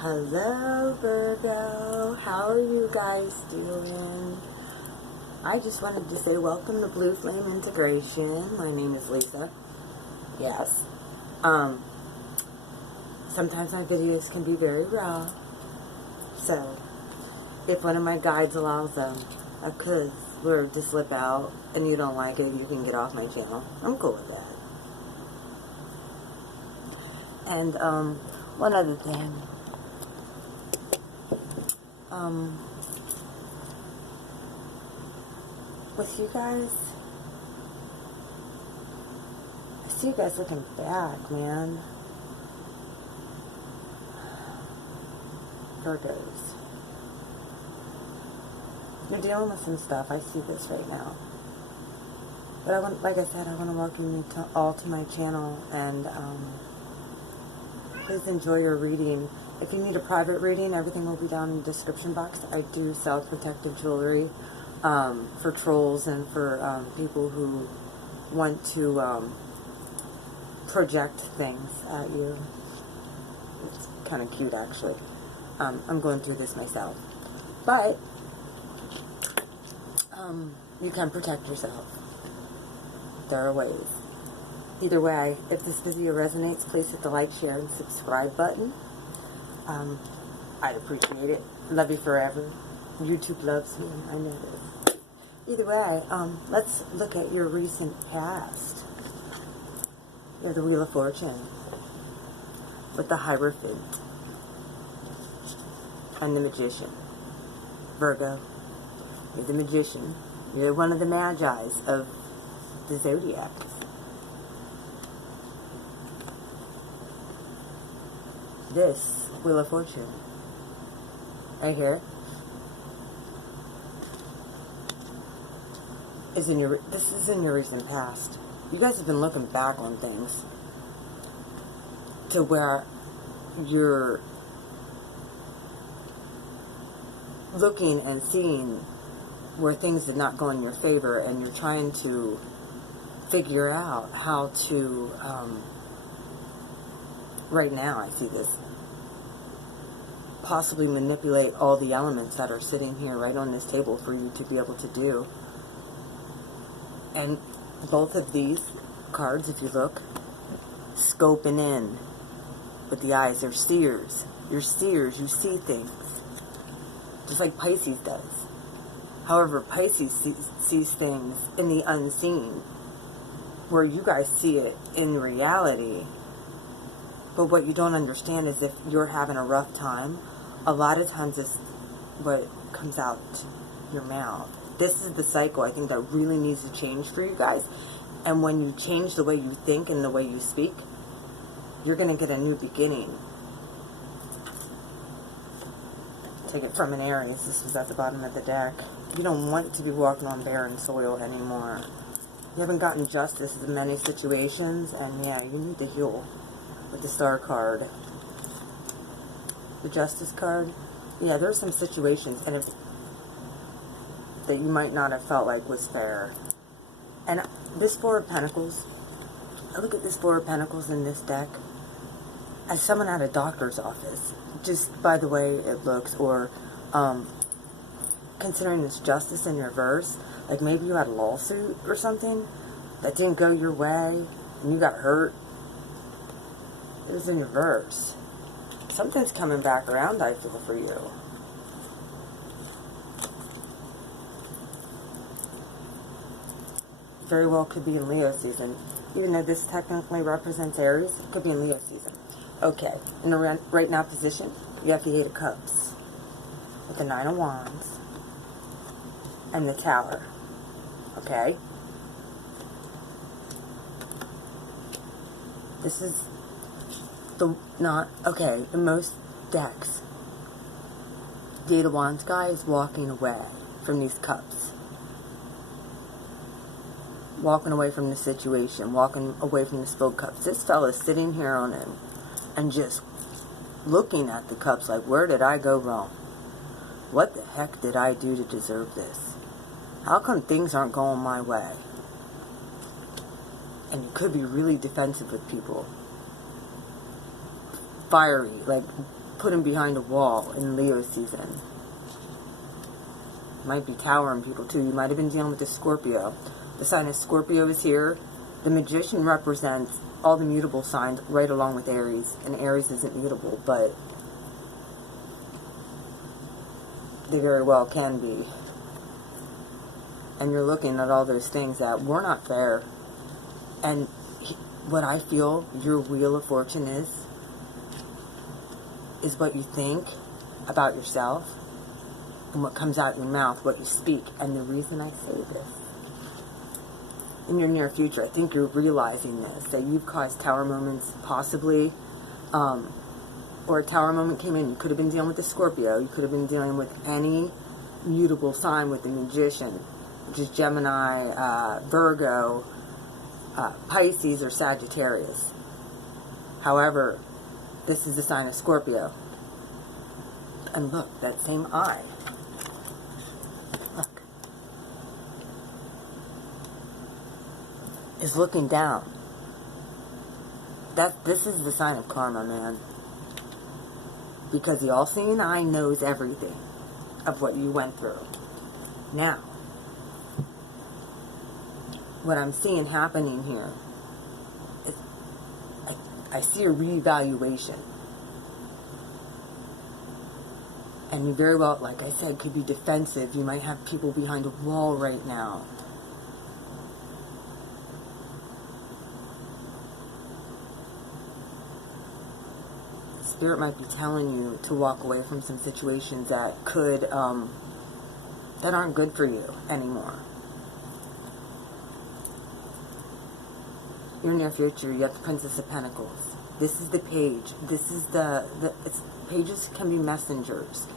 Hello Virgo, how are you guys doing? I just wanted to say welcome to Blue Flame Integration. My name is Lisa. Yes. Sometimes my videos can be very raw. So, if one of my guides allows them, a cuss word to slip out and you don't like it, you can get off my channel. I'm cool with that. And, one other thing. With you guys, I see you guys looking back, man. Virgos. You're dealing with some stuff. I see this right now. But I want, like I said, I want to welcome you all to my channel, and please enjoy your reading. If you need a private reading, everything will be down in the description box. I do sell protective jewelry for trolls and for people who want to project things at you. It's kind of cute, actually. I'm going through this myself. But you can protect yourself. There are ways. Either way, if this video resonates, please hit the like, share, and subscribe button. I'd appreciate it. Love you forever. YouTube loves me. I know this. Either way, let's look at your recent past. You're the Wheel of Fortune with the Hierophant and the Magician. Virgo, you're the Magician. You're one of the Magi's of the Zodiac. This Wheel of Fortune right here is in your, this is in your recent past. You guys have been looking back on things to where you're looking and seeing where things did not go in your favor, and you're trying to figure out how to right now, I see this, possibly manipulate all the elements that are sitting here right on this table for you to be able to do. And both of these cards, if you look, scoping in with the eyes, they're seers. You're seers, you see things. Just like Pisces does. However, Pisces sees things in the unseen, where you guys see it in reality. But what you don't understand is if you're having a rough time, a lot of times it's what comes out your mouth. This is the cycle, I think, that really needs to change for you guys. And when you change the way you think and the way you speak, you're going to get a new beginning. Take it from an Aries. This was at the bottom of the deck. You don't want to be walking on barren soil anymore. You haven't gotten justice in many situations, and yeah, you need to heal. With the Star card, the Justice card, yeah, there's some situations and that you might not have felt like was fair. And this Four of Pentacles, I look at this Four of Pentacles in this deck as someone at a doctor's office, just by the way it looks, or considering this Justice in reverse, like maybe you had a lawsuit or something that didn't go your way and you got hurt. It was in reverse. Something's coming back around, I feel, for you. Very well could be in Leo season. Even though this technically represents Aries, it could be in Leo season. Okay, in the right now position, you have the Eight of Cups with the Nine of Wands and the Tower. Okay? This is in most decks, the Eight of Wands guy is walking away from these cups. Walking away from the situation, walking away from the spilled cups. This fella's sitting here on him and just looking at the cups like, where did I go wrong? What the heck did I do to deserve this? How come things aren't going my way? And you could be really defensive with people. Fiery, like put him behind a wall in Leo season. Might be towering people too. You might have been dealing with a Scorpio. The sign of Scorpio is here. The Magician represents all the mutable signs right along with Aries. And Aries isn't mutable, but they very well can be. And you're looking at all those things that were not fair. And what I feel your wheel of fortune is what you think about yourself and what comes out your mouth, what you speak. And the reason I say this, in your near future, I think you're realizing this, that you've caused tower moments possibly, or a tower moment came in. You could have been dealing with a Scorpio. You could have been dealing with any mutable sign with the Magician, which is Gemini, Virgo, Pisces, or Sagittarius. However, this is the sign of Scorpio. And look, that same eye. Look. Is looking down. This is the sign of karma, man. Because the all-seeing eye knows everything of what you went through. Now, what I'm seeing happening here is I see a reevaluation. And you very well, like I said, could be defensive. You might have people behind a wall right now. Spirit might be telling you to walk away from some situations that could, that aren't good for you anymore. Your near future, you have the Princess of Pentacles. This is the page. This is pages can be messengers.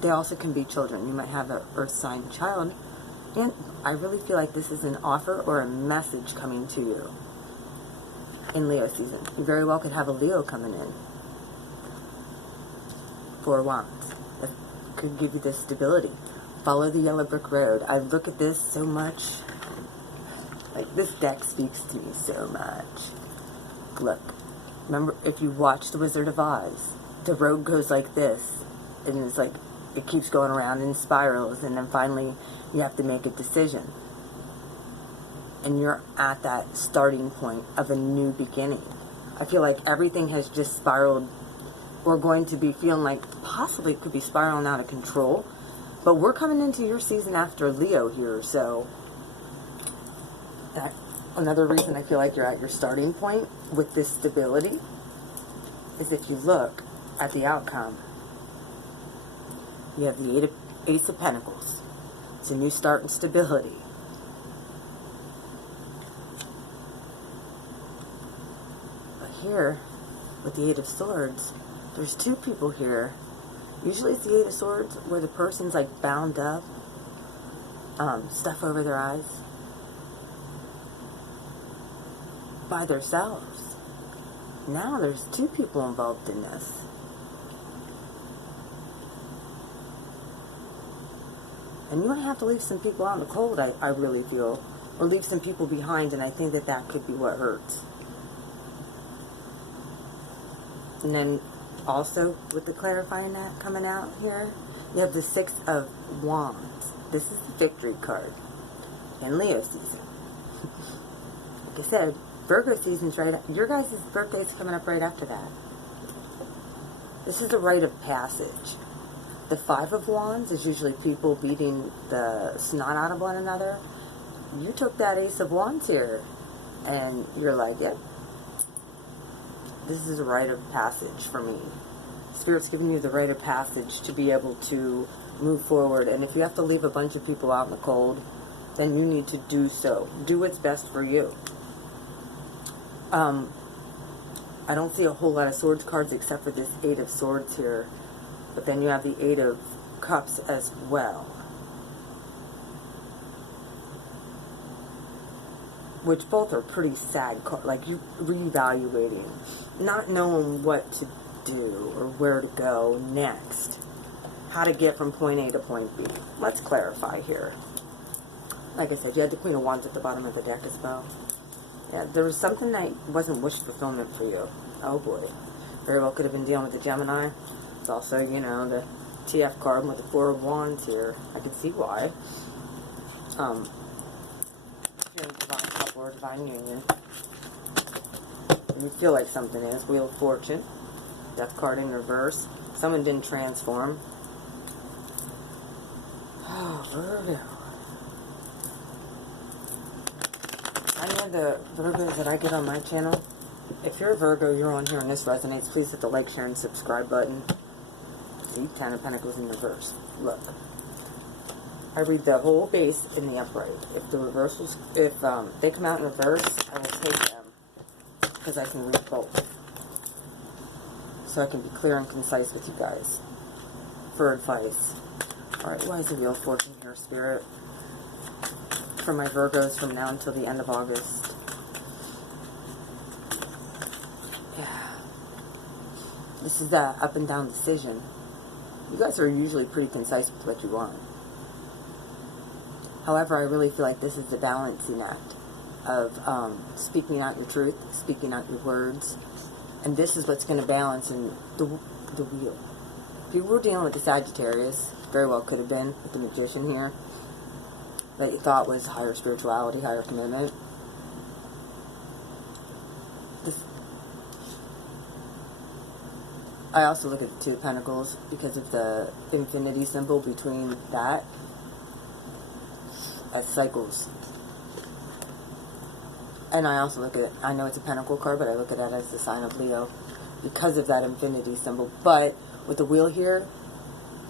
They also can be children. You might have an earth sign child. And I really feel like this is an offer or a message coming to you in Leo season. You very well could have a Leo coming in. Four of Wands. That could give you this stability. Follow the yellow brick road. I look at this so much. Like, this deck speaks to me so much. Look. Remember, if you watch The Wizard of Oz, the road goes like this. And it's like, it keeps going around in spirals. And then finally, you have to make a decision. And you're at that starting point of a new beginning. I feel like everything has just spiraled, or going to be feeling like possibly it could be spiraling out of control. But we're coming into your season after Leo here, so another reason I feel like you're at your starting point with this stability is if you look at the outcome. You have the Ace of Pentacles. It's a new start and stability. Here, with the Eight of Swords, there's two people here. Usually it's the Eight of Swords where the person's like bound up, stuff over their eyes, by themselves. Now there's two people involved in this. And you might have to leave some people out in the cold, I really feel, or leave some people behind, and I think that that could be what hurts. And then also, with the clarifying that coming out here, you have the Six of Wands. This is the victory card in Leo season. Like I said, Virgo season's right. Your guys' birthday's coming up right after that. This is a rite of passage. The Five of Wands is usually people beating the snot out of one another. You took that Ace of Wands here, and you're like, yep. This is a rite of passage for me. Spirit's giving you the rite of passage to be able to move forward. And if you have to leave a bunch of people out in the cold, then you need to do so. Do what's best for you. I don't see a whole lot of Swords cards except for this Eight of Swords here. But then you have the Eight of Cups as well. Which both are pretty sad cards. Like, you reevaluating. Not knowing what to do or where to go next. How to get from point A to point B. Let's clarify here. Like I said, you had the Queen of Wands at the bottom of the deck as well. Yeah, there was something that wasn't wish fulfillment for you. Oh boy. Very well could have been dealing with the Gemini. It's also, you know, the TF card with the Four of Wands here. I can see why. Here in Divine Couple or Divine Union. You feel like something is. Wheel of Fortune. Death card in reverse. Someone didn't transform. Oh, Virgo. I know the Virgos that I get on my channel. If you're a Virgo, you're on here and this resonates, please hit the like, share, and subscribe button. See, Ten of Pentacles in reverse. Look. I read the whole base in the upright. If the reversals, if they come out in reverse, I will take them. Because I can read both. So I can be clear and concise with you guys. For advice. Alright, why is the Wheel of Fortune here, Spirit? For my Virgos from now until the end of August. Yeah. This is that up and down decision. You guys are usually pretty concise with what you want. However, I really feel like this is the balancing act of speaking out your truth, speaking out your words. And this is what's going to balance in the wheel. If you were dealing with the Sagittarius, very well could have been with the Magician here, that you thought was higher spirituality, higher commitment. I also look at the Two of Pentacles because of the infinity symbol between that as cycles. And I also look at it, I know it's a Pentacle card, but I look at it as the sign of Leo because of that infinity symbol. But with the wheel here,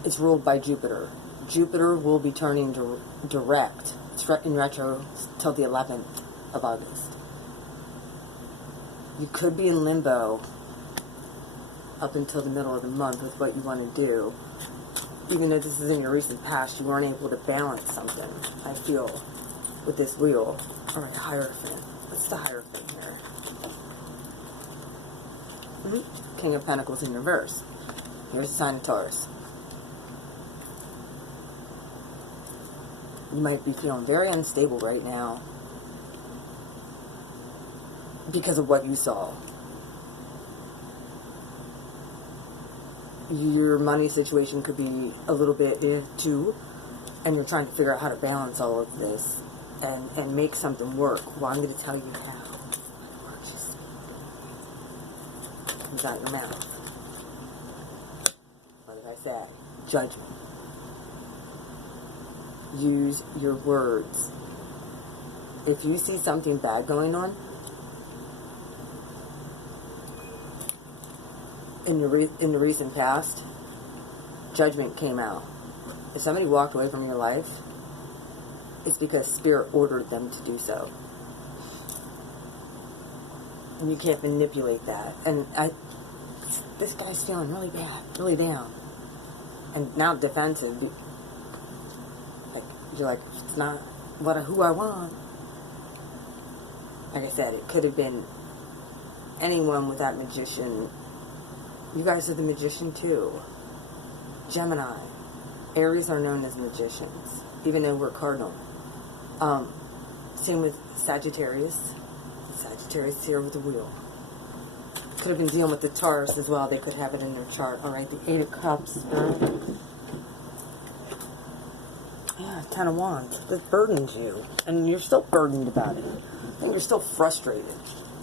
it's ruled by Jupiter. Jupiter will be turning direct. It's in retro till the 11th of August. You could be in limbo up until the middle of the month with what you want to do. Even though this is in your recent past, you weren't able to balance something, I feel, with this wheel. Alright, Hierophant. What's the Hierophant here? King of Pentacles in reverse. Here's the sign of Taurus. You might be feeling very unstable right now because of what you saw. Your money situation could be a little bit too, and you're trying to figure out how to balance all of this and make something work. Well, I'm going to tell you how. Just comes out your mouth. Like I said, judgment. Use your words. If you see something bad going on in the recent past, judgment came out. If somebody walked away from your life, it's because Spirit ordered them to do so. And you can't manipulate that. And this guy's feeling really bad, really down. And now defensive. You're like, it's not who I want. Like I said, it could have been anyone with that Magician. You guys are the Magician too. Gemini. Aries are known as magicians, even though we're cardinal. Same with Sagittarius. Sagittarius here with the wheel. Could have been dealing with the Taurus as well. They could have it in their chart. Alright, the Eight of Cups. Yeah, Ten of Wands. This burdens you. And you're still burdened about it. And you're still frustrated.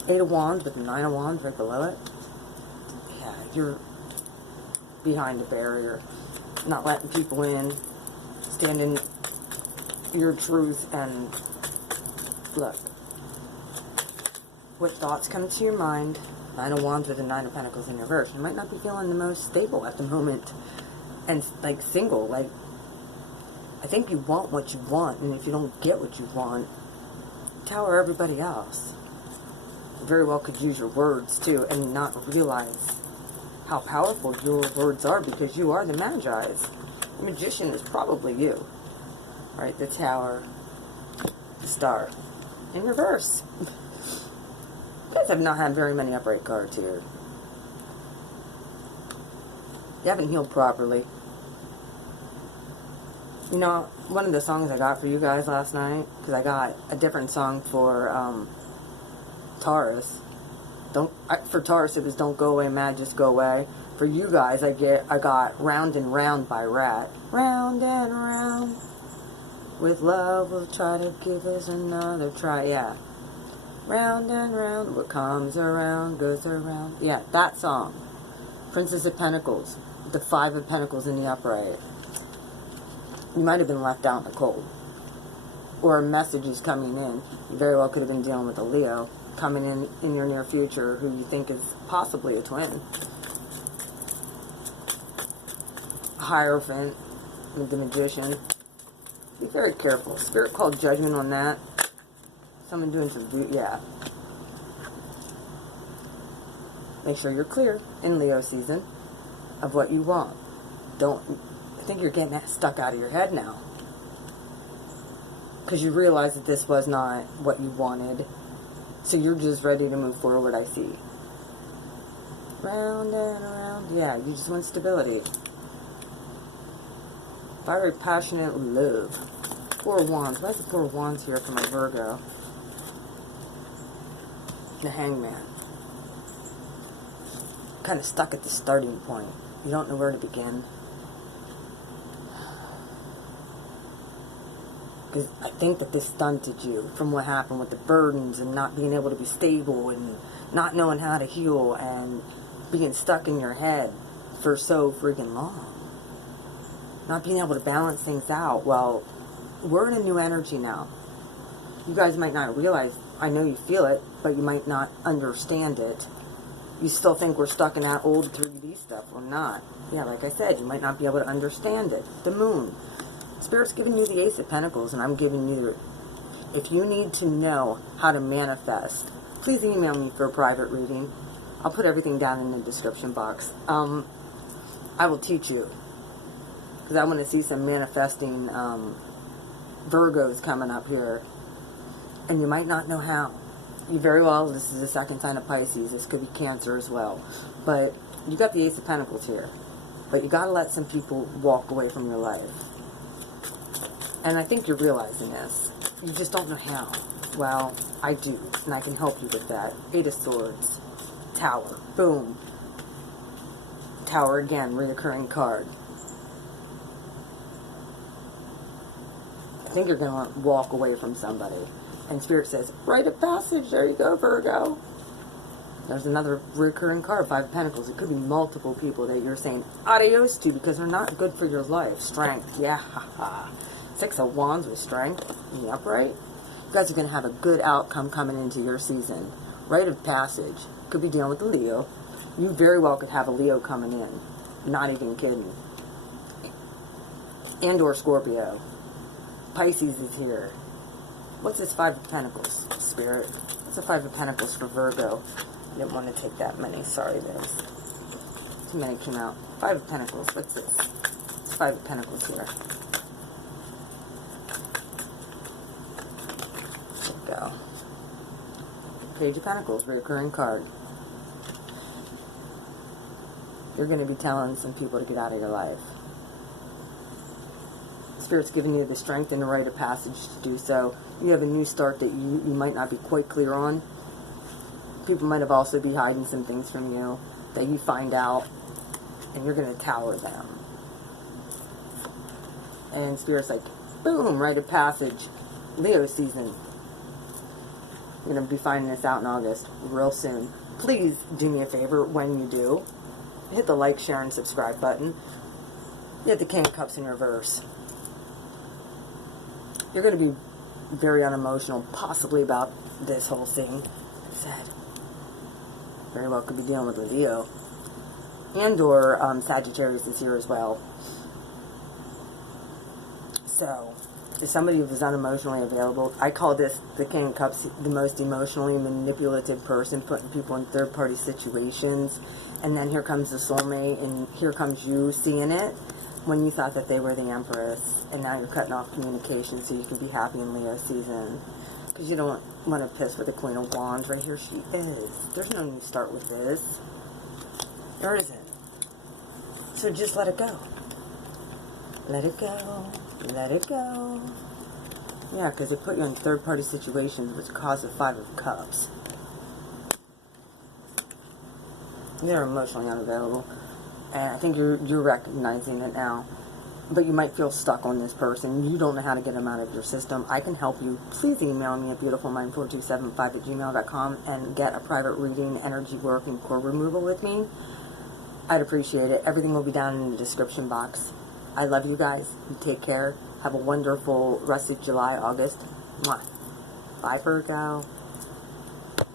Eight of Wands with the Nine of Wands right below it. Yeah, you're behind a barrier. Not letting people in. Standing your truth and look. What thoughts come to your mind? Nine of Wands with the Nine of Pentacles in reverse. You might not be feeling the most stable at the moment. And like single, like I think you want what you want, and if you don't get what you want, tower everybody else. You very well could use your words too and not realize how powerful your words are because you are the Magi's. The Magician is probably you. Right, the Tower, the Star, in reverse. You guys have not had very many upright cards here. You haven't healed properly. You know, one of the songs I got for you guys last night, because I got a different song for Taurus, For Taurus, it was don't go away, mad, just go away. For you guys, I got round and round by Rat. Round and round. With love, we'll try to give us another try. Yeah. Round and round. What comes around, goes around. Yeah, that song. Princess of Pentacles. The Five of Pentacles in the upright. You might have been left out in the cold. Or a message is coming in. You very well could have been dealing with a Leo coming in your near future who you think is possibly a twin. Hierophant, the Magician. Be very careful. Spirit called judgment on that. Someone doing some, yeah. Make sure you're clear in Leo season of what you want. I think you're getting that stuck out of your head now. Because you realize that this was not what you wanted. So you're just ready to move forward, I see. Round and around. Yeah, you just want stability. Very passionate love. Four of Wands. Why is the Four of Wands here for my Virgo? The Hangman. Kind of stuck at the starting point. You don't know where to begin. Because I think that this stunted you from what happened with the burdens and not being able to be stable and not knowing how to heal and being stuck in your head for so freaking long. Not being able to balance things out. Well, we're in a new energy now. You guys might not realize, I know you feel it, but you might not understand it. You still think we're stuck in that old 3D stuff. We're not. Yeah, like I said, you might not be able to understand it. The Moon. Spirit's giving you the Ace of Pentacles, and I'm giving you, if you need to know how to manifest, please email me for a private reading. I'll put everything down in the description box. I will teach you. Because I want to see some manifesting Virgos coming up here. And you might not know how. You very well, this is the second sign of Pisces. This could be Cancer as well. But you got the Ace of Pentacles here. But you got to let some people walk away from your life. And I think you're realizing this. You just don't know how. Well, I do. And I can help you with that. Eight of Swords. Tower. Boom. Tower again. Reoccurring card. I think you're going to walk away from somebody. And Spirit says, rite of passage. There you go, Virgo. There's another recurring card, Five of Pentacles. It could be multiple people that you're saying adios to because they're not good for your life. Strength. Yeah. Six of Wands with strength in the upright. You guys are going to have a good outcome coming into your season. Rite of passage. Could be dealing with a Leo. You very well could have a Leo coming in. Not even kidding. And or Scorpio. Pisces is here. What's this Five of Pentacles, Spirit? What's a Five of Pentacles for Virgo? I didn't want to take that many. Sorry, there's too many came out. Five of Pentacles. What's this? It's Five of Pentacles here. There we go. Page of Pentacles, recurring card. You're going to be telling some people to get out of your life. Spirit's giving you the strength and the rite of passage to do so. You have a new start that you might not be quite clear on. People might have also be hiding some things from you that you find out, and you're going to tower them. And Spirit's like, boom, rite of passage. Leo season. You're going to be finding this out in August, real soon. Please do me a favor when you do. Hit the like, share, and subscribe button. Hit the King of Cups in reverse. You're going to be very unemotional, possibly about this whole thing. Sad. Very well could be dealing with a Leo. And or Sagittarius is here as well. So, if somebody who's unemotionally available, I call this, the King of Cups, the most emotionally manipulative person, putting people in third-party situations. And then here comes the soulmate, and here comes you seeing it when you thought that they were the Empress. And now you're cutting off communication so you can be happy in Leo season. Because you don't want to piss with the Queen of Wands. Right here she is. There's no need to start with this. There isn't. So just let it go. Let it go. Let it go. Yeah, because it put you in third-party situations, which caused the Five of Cups. They're emotionally unavailable. And I think you're recognizing it now. But you might feel stuck on this person. You don't know how to get them out of your system. I can help you. Please email me at beautifulmind4275@gmail.com and get a private reading, energy work, and cord removal with me. I'd appreciate it. Everything will be down in the description box. I love you guys. You take care. Have a wonderful rest of July, August. Mwah. Bye, Virgo.